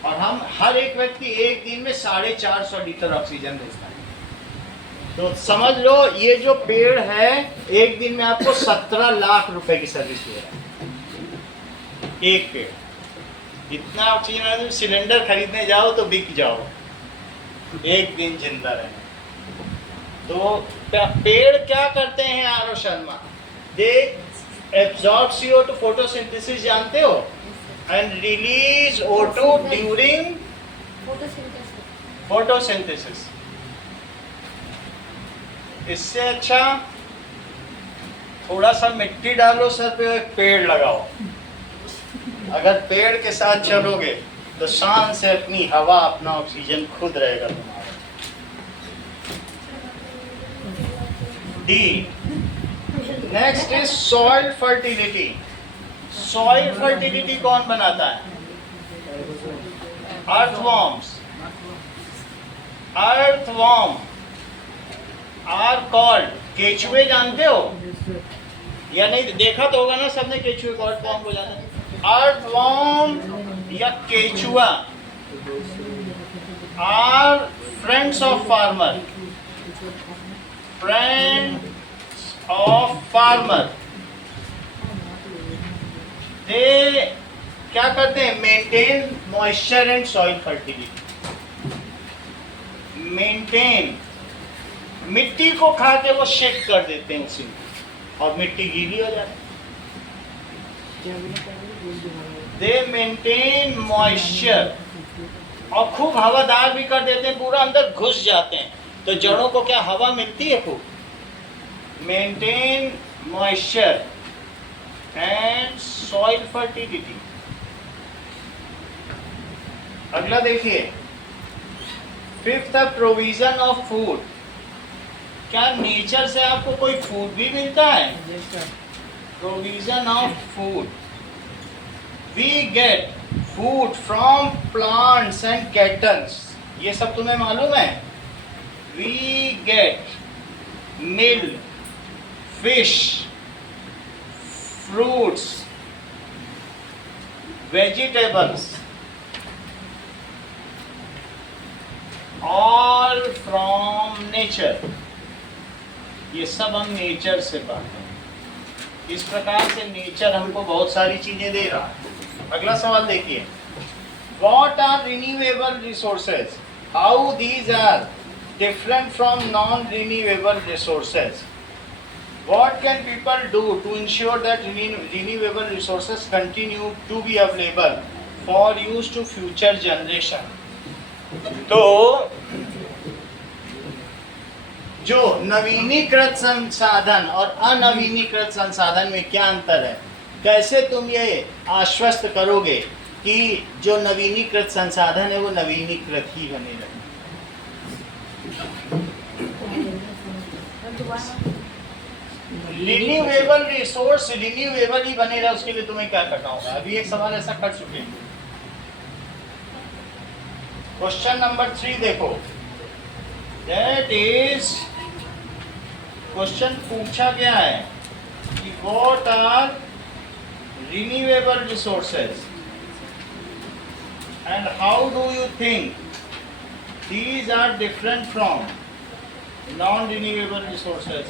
और हम हर एक व्यक्ति एक दिन में 450 लीटर ऑक्सीजन देता है। तो समझ लो, ये जो पेड़ है एक दिन में आपको 17 लाख रुपए की सर्विस दे रहा है, एक पेड़। इतना ऑक्सीजन सिलेंडर खरीदने जाओ तो बिक जाओ, एक दिन जिंदा रहना। तो पेड़ क्या करते हैं Aarav Sharma? They absorb CO2, photosynthesis जानते हो, and release O2 during photosynthesis. इससे अच्छा थोड़ा सा मिट्टी डालो सर पे, एक पेड़ लगाओ। अगर पेड़ के साथ चलोगे तो शान से अपनी हवा, अपना ऑक्सीजन खुद रहेगा तुम्हारा। D next is soil fertility. Soil fertility कौन बनाता है? अर्थवॉर्म्स आर कॉल्ड, केचुए जानते हो? या नहीं देखा तो होगा ना सबने केचुए को अर्थवॉर्म को जाना। अर्थवॉर्म या केचुआ are friends of farmer, friends of farmer. They क्या करते हैं? Maintain moisture and soil fertility. Maintain, मिट्टी को खा के वो शेक कर देते हैं उसी में, और मिट्टी गीली हो जाती है। दे मेंटेन मॉइस्चर, और खूब हवादार भी कर देते हैं, पूरा अंदर घुस जाते हैं, तो जड़ों को क्या हवा मिलती है खूब। Maintain moisture and soil fertility. अगला देखिए, फिफ्थ, प्रोविजन ऑफ फूड। क्या नेचर से आपको कोई फूड भी मिलता है? Provision of food, we get food from plants and cattles. ये सब तुम्हें मालूम है? We get milk, fish, fruits, vegetables, all from nature. ये सब हम नेचर से पाते हैं। इस प्रकार से नेचर हमको बहुत सारी चीजें दे रहा है। अगला सवाल देखिए, what are renewable resources, how these are different from non renewable resources, what can people do to ensure that renewable resources continue to be available for use to future generation। तो जो नवीनीकृत संसाधन और अनवीनीकृत संसाधन में क्या अंतर है, कैसे तुम ये आश्वस्त करोगे कि जो नवीनीकृत संसाधन है वो नवीनीकृत ही बने रहे। रिन्यूएबल रिसोर्स रिन्यूएबल ही बने रहे, उसके लिए तुम्हें क्या करना होगा? अभी एक सवाल ऐसा कर चुके हैं। क्वेश्चन नंबर 3 देखो, दैट इज क्वेश्चन पूछा गया है कि what are renewable resources and how do you think these are different from non renewable resources.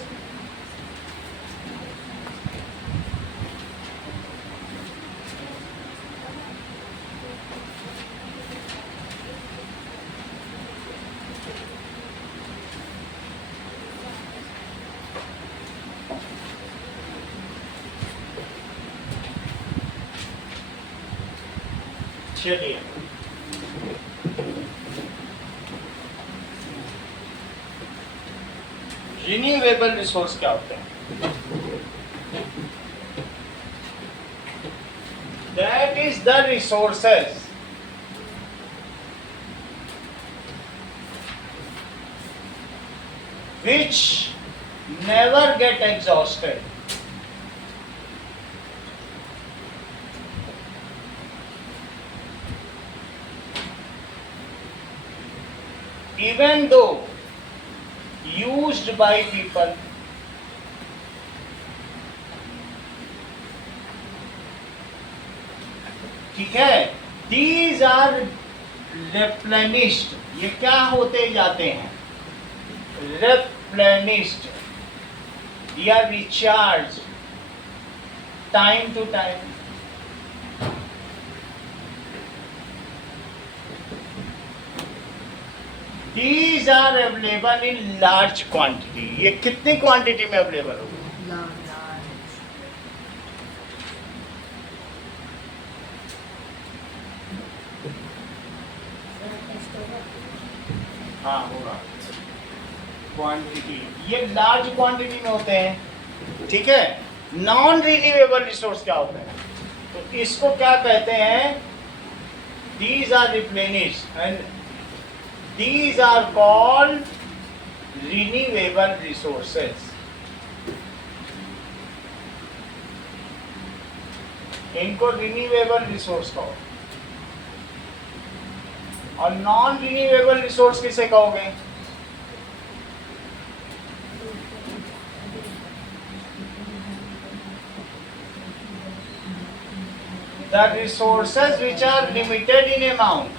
चलिए, रिन्यूएबल रिसोर्स क्या होते हैं? That is the resources which never get exhausted। Even though used by people, ठीक है, these are replenished। ये क्या होते जाते हैं? replenished या recharged time to time। These are available in large quantity। ये कितनी क्वांटिटी में अवेलेबल होगा? हाँ होगा, क्वांटिटी ये लार्ज क्वांटिटी में होते हैं, ठीक है। नॉन रिन्यूएबल रिसोर्स क्या होते हैं? तो इसको क्या कहते हैं? These are replenished and these are called renewable resources। इनको रिन्यूएबल रिसोर्स कहो। और नॉन रिन्यूएबल रिसोर्स किसे कहोगे? the resources which are limited in amount.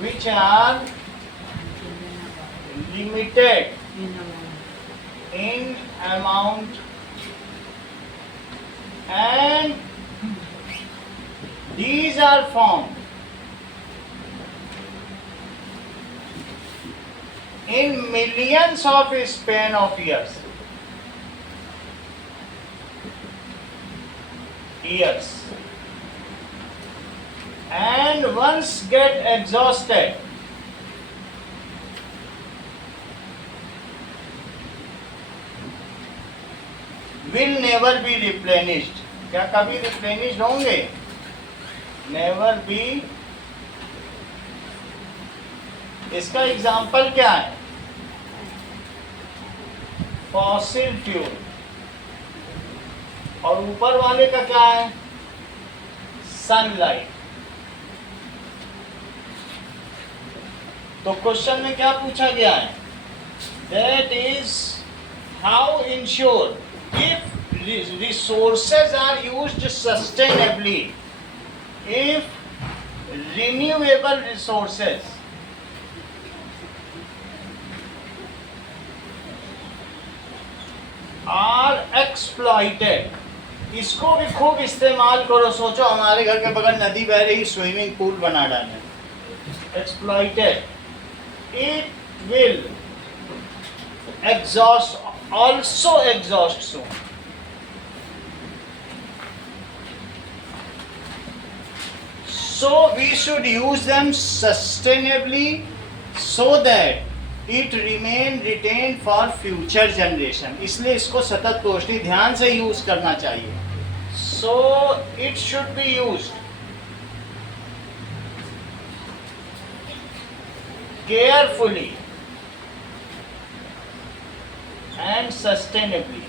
Which are limited in amount and these are formed in millions of span of years. And once get exhausted, will never be replenished. क्या कभी replenished होंगे? Never be. इसका example क्या है? Fossil fuel. और ऊपर वाले का क्या है? सनलाइट। तो क्वेश्चन में क्या पूछा गया है? That is how ensure if resources are used sustainably, if renewable resources are exploited. इसको भी खूब इस्तेमाल करो। सोचो हमारे घर के बगल नदी बह रही, स्विमिंग पूल बना डाले। Exploited, it will also exhaust soon. So we should use them sustainably so that it retained for future generation. इसलिए इसको सतत पोषणी ध्यान से यूज करना चाहिए. So it should be used carefully and sustainably.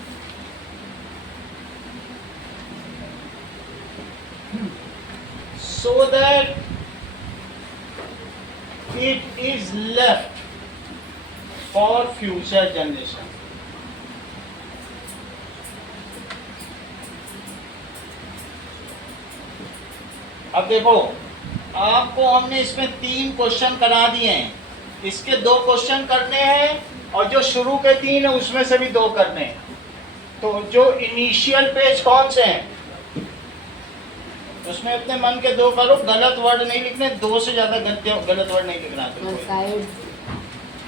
So that it is left for future generation. अब देखो, आपको हमने इसमें 3 क्वेश्चन करा दिए हैं, इसके 2 क्वेश्चन करने हैं और जो शुरू के 3 है उसमें से भी 2 करने हैं. तो जो इनिशियल पेज कौन से हैं उसमें अपने मन के 2 करो, गलत वर्ड नहीं लिखने, 2 से ज्यादा गलत वर्ड नहीं लिखना.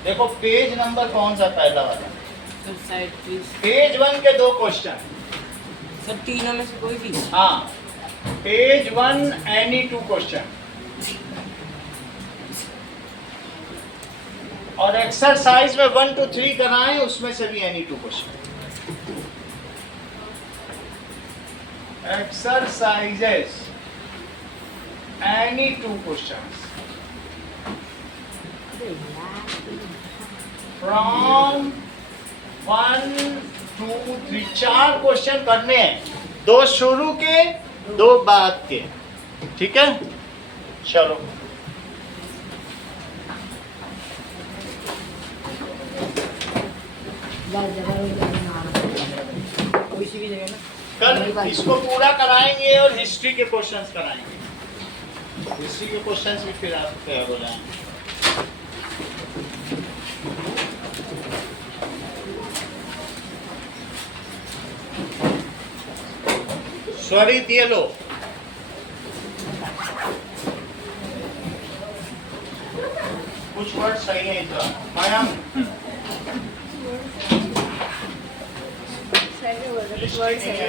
देखो पेज नंबर कौन सा पहला वाला, पेज 1 के 2 क्वेश्चन सर, तीनों में से कोई भी. हाँ, पेज 1 एनी 2 क्वेश्चन और एक्सरसाइज में 1 to 3 कराएं, उसमें से भी any 2 question. Exercises any 2 questions from 1 to 3. 4 question करने हैं, 2 शुरू के 2 बाद के. ठीक है, चलो. किसी भी जगह ना कल इसको पूरा कराएंगे और हिस्ट्री के क्वेश्चंस कराएंगे. हिस्ट्री के क्वेश्चंस भी फिर आप तैयार हो जाएंगे. स्वरित ये लो. कुछ वर्ड सही है इधर. मयंक वर्ड